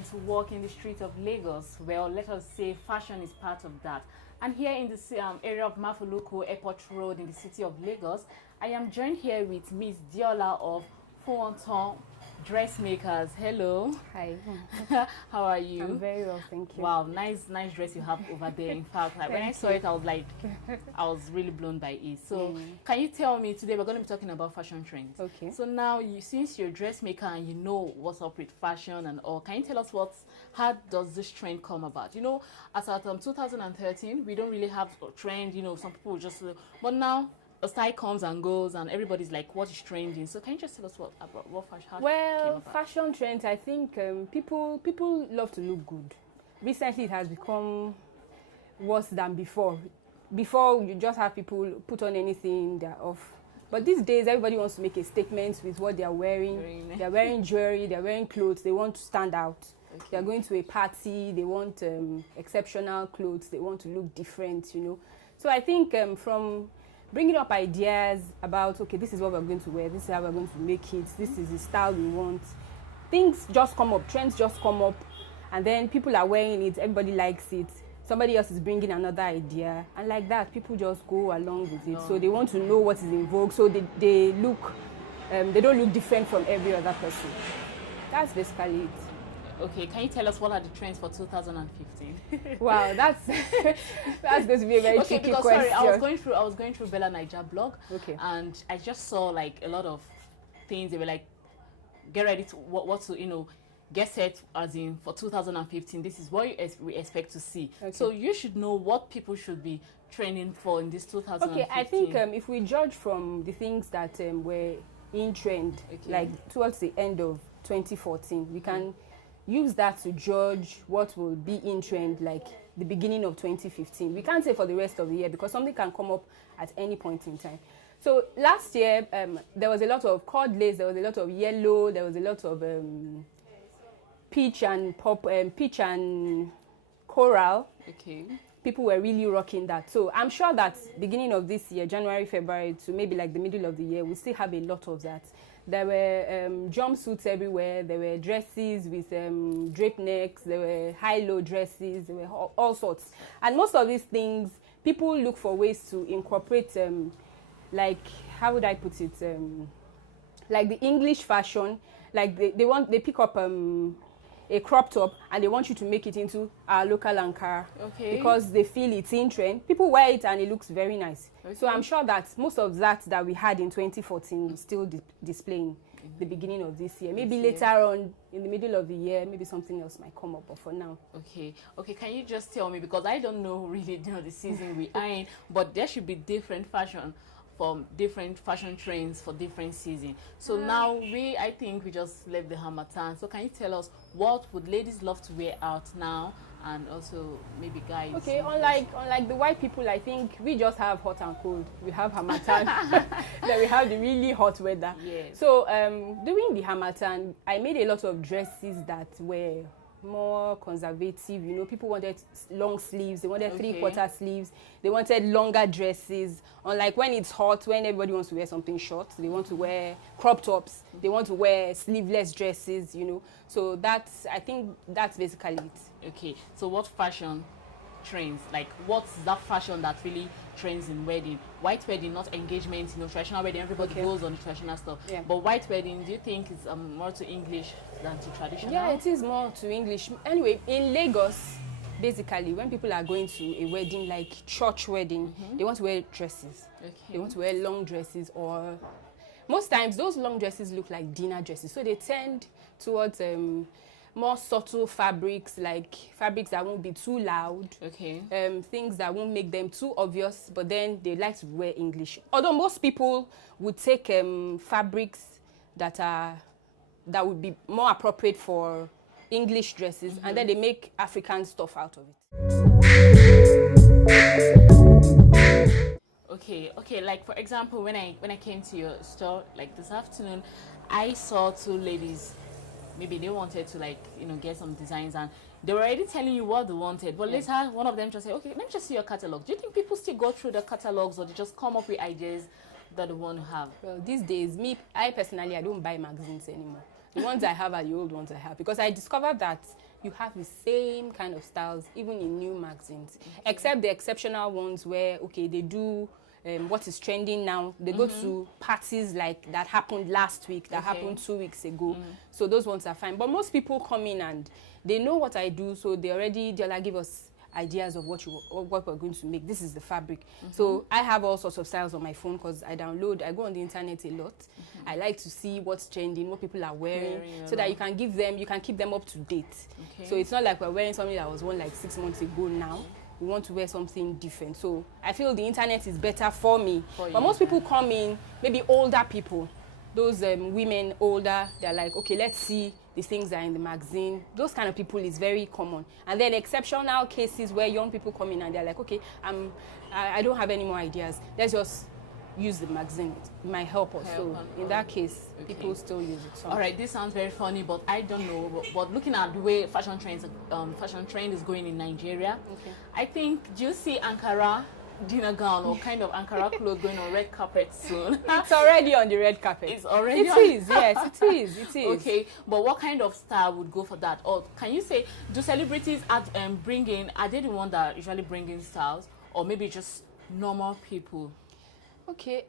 trying to walk in the streets of Lagos. Well, let us say fashion is part of that. And here in the area of Mafuluku Airport Road in the city of Lagos, I am joined here with Miss Diola of Fuonton Dressmakers. Hello. Hi. How are you? I'm very well, thank you. Wow, nice dress you have over there. In fact, like, when I saw it, I was like, I was really blown by it. So, can you tell me, today we're going to be talking about fashion trends. Okay. So now, since you're a dressmaker and you know what's up with fashion and all, can you tell us how does this trend come about? You know, as at 2013, we don't really have a trend. You know, some people just, but now a style comes and goes, and everybody's like, "What is trending?" So, can you just tell us what fashion? Well, fashion trends. I think people love to look good. Recently, it has become worse than before. Before, you just have people put on anything, they're off. But these days, everybody wants to make a statement with what they are wearing. They're wearing jewelry. They're wearing clothes. They want to stand out. Okay. They're going to a party. They want exceptional clothes. They want to look different. You know. So I think from bringing up ideas about, okay, this is what we're going to wear, this is how we're going to make it, this is the style we want. Things just come up, trends just come up, and then people are wearing it, everybody likes it. Somebody else is bringing another idea, and like that, people just go along with it. So they want to know what is in vogue, so they look, they don't look different from every other person. That's basically it. Okay, can you tell us what are the trends for 2015? Wow, that's going to be a very tricky question. Sorry, I was going through Bella Niger blog, okay, and I just saw like a lot of things. They were like, get ready to what to get set as in for 2015. This is what we expect to see. Okay. So you should know what people should be training for in this 2015. Okay, I think if we judge from the things that were in trend, like towards the end of 2014, we can use that to judge what will be in trend like the beginning of 2015. We can't say for the rest of the year because something can come up at any point in time. So last year, there was a lot of cord lace, there was a lot of yellow, there was a lot of peach and coral. Okay. People were really rocking that. So I'm sure that beginning of this year, January, February to maybe like the middle of the year, we still have a lot of that. There were jumpsuits everywhere. There were dresses with draped necks. There were high-low dresses. There were all sorts. And most of these things, people look for ways to incorporate, like, how would I put it? Like the English fashion. Like they pick up a crop top and they want you to make it into our local Ankara. Okay. Because they feel it's in trend. People wear it and it looks very nice. Okay. So I'm sure that most of that we had in 2014 will still displaying the beginning of this year. Maybe later on, in the middle of the year, maybe something else might come up, but for now. Okay, can you just tell me, because I don't know really the season we are in, but there should be different fashion from different fashion trends for different seasons. So now I think we just left the Harmattan. So can you tell us what would ladies love to wear out now, and also maybe guys? Okay, unlike the white people, I think we just have hot and cold. We have Harmattan, then we have the really hot weather. Yes. So during the Harmattan, I made a lot of dresses that were more conservative. You know, people wanted long sleeves, they wanted three-quarter sleeves, they wanted longer dresses. Unlike when it's hot, when everybody wants to wear something short, they want to wear crop tops, they want to wear sleeveless dresses, you know. So I think that's basically it. Okay, so what fashion trends, like what's that fashion that really trends in wedding? White wedding, not engagement, traditional wedding, everybody goes on the traditional stuff. Yeah. But white wedding, do you think is more to English than to traditional? Yeah, it is more to English. Anyway, in Lagos, basically, when people are going to a wedding, like church wedding, they want to wear dresses. Okay. They want to wear long dresses, or most times those long dresses look like dinner dresses. So they tend towards more subtle fabrics, like fabrics that won't be too loud. Okay. Things that won't make them too obvious, but then they like to wear English. Although most people would take fabrics that would be more appropriate for English dresses, and then they make African stuff out of it. Okay. Like for example, when I came to your store like this afternoon, I saw two ladies. Maybe they wanted to get some designs, and they were already telling you what they wanted. But later, one of them just said, "Okay, let me just see your catalog." Do you think people still go through the catalogs, or they just come up with ideas that they want to have? Well, these days, I personally don't buy magazines anymore. The ones I have are the old ones I have, because I discovered that you have the same kind of styles even in new magazines, except the exceptional ones where, okay, they do what is trending now. They go to parties like that happened last week, that happened 2 weeks ago. So those ones are fine. But most people come in and they know what I do, so they'll like give us ideas of what we're going to make. This is the fabric. So I have all sorts of styles on my phone because I go on the internet a lot. I like to see what's trending, what people are wearing, so that you can keep them up to date. So it's not like we're wearing something that was worn like 6 months ago now. We want to wear something different. So I feel the internet is better for me. But most people come in, maybe older people, those women older, they're like, okay, let's see the things that are in the magazine. Those kind of people is very common. And then exceptional cases where young people come in and they're like, okay, I don't have any more ideas. Let's just use the magazine. It might help us. So in that case, people still use it. All right, this sounds very funny, but I don't know. But looking at the way fashion trend is going in Nigeria, I think, do you see Ankara dinner gown or kind of Ankara clothes going on red carpet soon? It's already on the red carpet. It's already yes, it is. Okay, but what kind of style would go for that? Or can you say, do celebrities are they the one that usually bring in styles, or maybe just normal people? Okay,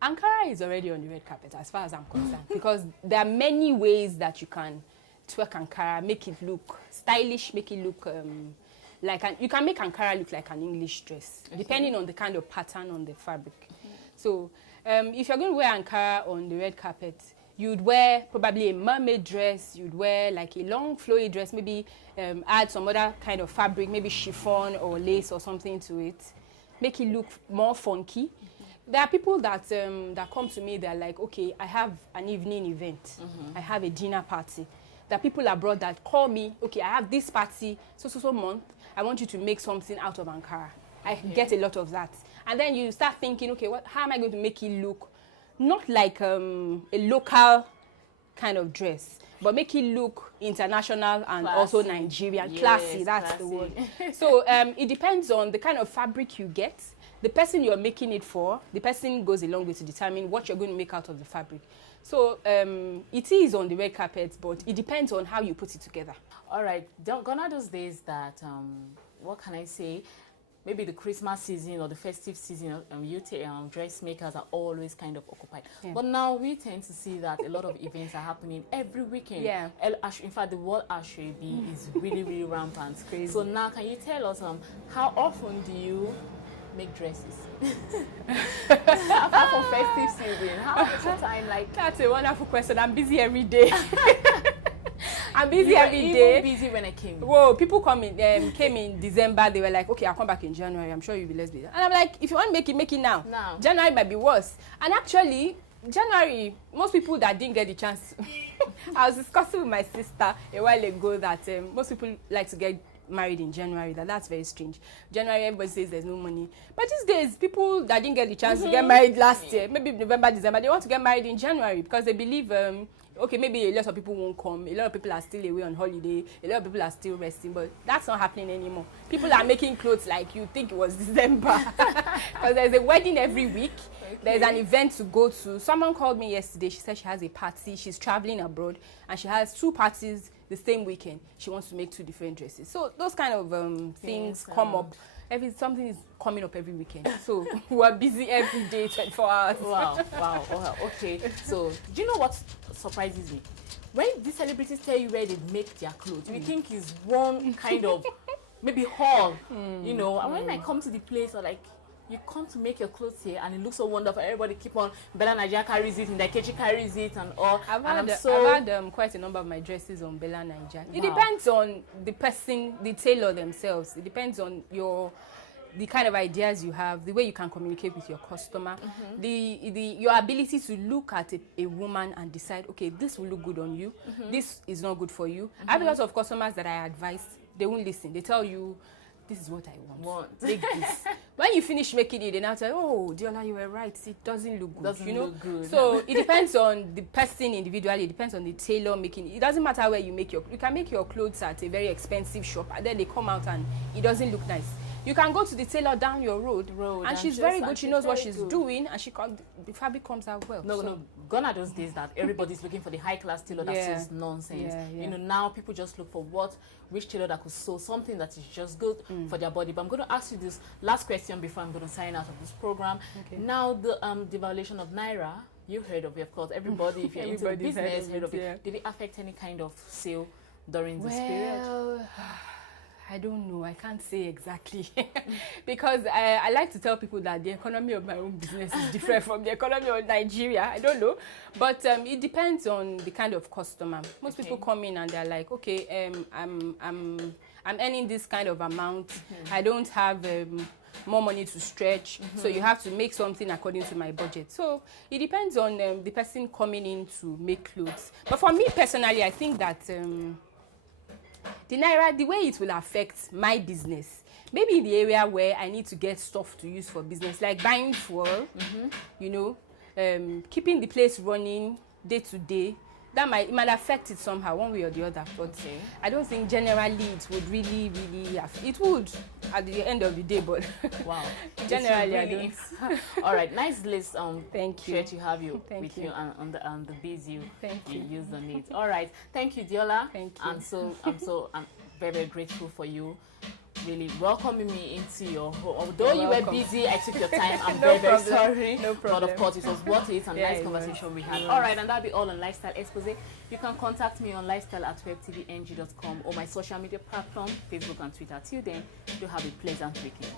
Ankara is already on the red carpet as far as I'm concerned, because there are many ways that you can twerk Ankara, make it look stylish, make it look you can make Ankara look like an English dress, depending on the kind of pattern on the fabric. So if you're going to wear Ankara on the red carpet, you'd wear probably a mermaid dress, you'd wear like a long flowy dress, maybe add some other kind of fabric, maybe chiffon or lace or something to it, make it look more funky. There are people that come to me, they're like, okay, I have an evening event, I have a dinner party. There are people abroad that call me, okay, I have this party, so month, I want you to make something out of Ankara. I get a lot of that. And then you start thinking, okay, how am I going to make it look not like a local kind of dress, but make it look international and also Nigerian, classy, that's the word. So it depends on the kind of fabric you get. The person you're making it for, the person goes a long way to determine what you're going to make out of the fabric. So it is on the red carpet, but it depends on how you put it together. All right, gone are those days that, what can I say, maybe the Christmas season or the festive season, dressmakers are always kind of occupied. But now we tend to see that a lot of events are happening every weekend. In fact, the World Ashwebi is really, really rampant. It's crazy. So now, can you tell us how often do you make dresses? Apart from festive season, how much time like? That's a wonderful question. I'm busy every day. I'm busy every day. Even busy when I came. Whoa, people came in December. They were like, okay, I'll come back in January. I'm sure you'll be less busy. And I'm like, if you want to make it now. January might be worse. And actually, January, most people that didn't get the chance. I was discussing with my sister a while ago that most people like to get married in January. That's very strange. January, everybody says there's no money. But these days, people that didn't get the chance to get married last year, maybe November, December, they want to get married in January because they believe, okay, maybe a lot of people won't come. A lot of people are still away on holiday. A lot of people are still resting. But that's not happening anymore. People are making clothes like you think it was December. Because there's a wedding every week. There's an event to go to. Someone called me yesterday. She said she has a party. She's traveling abroad. And she has 2 parties the same weekend. She wants to make 2 different dresses. So those kind of things come up. Something is coming up every weekend. So we're busy every day, 24 hours. Wow. Okay. So do you know what surprises me? When these celebrities tell you where they make their clothes, you think it's one kind of maybe hall, you know. And when I come to the place, or like, you come to make your clothes here and it looks so wonderful. Everybody keep on, Bella Naija carries it, Ndaikechi carries it and all. I've had quite a number of my dresses on Bella Naija. It depends on the person, the tailor themselves. It depends on the kind of ideas you have, the way you can communicate with your customer, your ability to look at a woman and decide, okay, this will look good on you, this is not good for you. I have a lot of customers that I advise, they won't listen. They tell you, this is what I want. Make this. When you finish making it, they now tell, oh, Diola, you were right. It doesn't look good. Look good. So it depends on the person individually. It depends on the tailor making it. It doesn't matter where you make you can make your clothes at a very expensive shop, and then they come out and it doesn't look nice. You can go to the tailor down your road, and she's very good. She knows what she's doing, and the fabric comes out well. No, gone are those days that everybody's looking for the high class tailor that says nonsense. You know, now people just look for which tailor that could sew something that is just good for their body. But I'm going to ask you this last question before I'm going to sign out of this program. Okay. Now, the devaluation of Naira, you heard of it, of course. Everybody, if you're into the business, heard of it. Did it affect any kind of sale during this period? I don't know. I can't say exactly because I like to tell people that the economy of my own business is different from the economy of Nigeria. I don't know, but it depends on the kind of customer. Most people come in and they're like, okay, I'm earning this kind of amount. I don't have more money to stretch, so you have to make something according to my budget. So it depends on the person coming in to make clothes. But for me personally, I think that the Naira, the way it will affect my business, maybe in the area where I need to get stuff to use for business, like buying fuel, you know, keeping the place running day to day, that might affect it somehow, one way or the other. But I don't think generally it would really it would at the end of the day, but wow. Generally I don't. All right, nice list. Thank you. Great to have you with you and the beads you use on it. All right, thank you, Diola. Thank you. I'm very grateful for you really welcoming me into your home. Although you were busy, I took your time. I'm very sorry. No problem. But of course, it was worth it and nice conversation we had. All right, and that'll be all on Lifestyle Expose. You can contact me on lifestyle@webtvng.com or my social media platform, Facebook and Twitter. Till then, do have a pleasant weekend.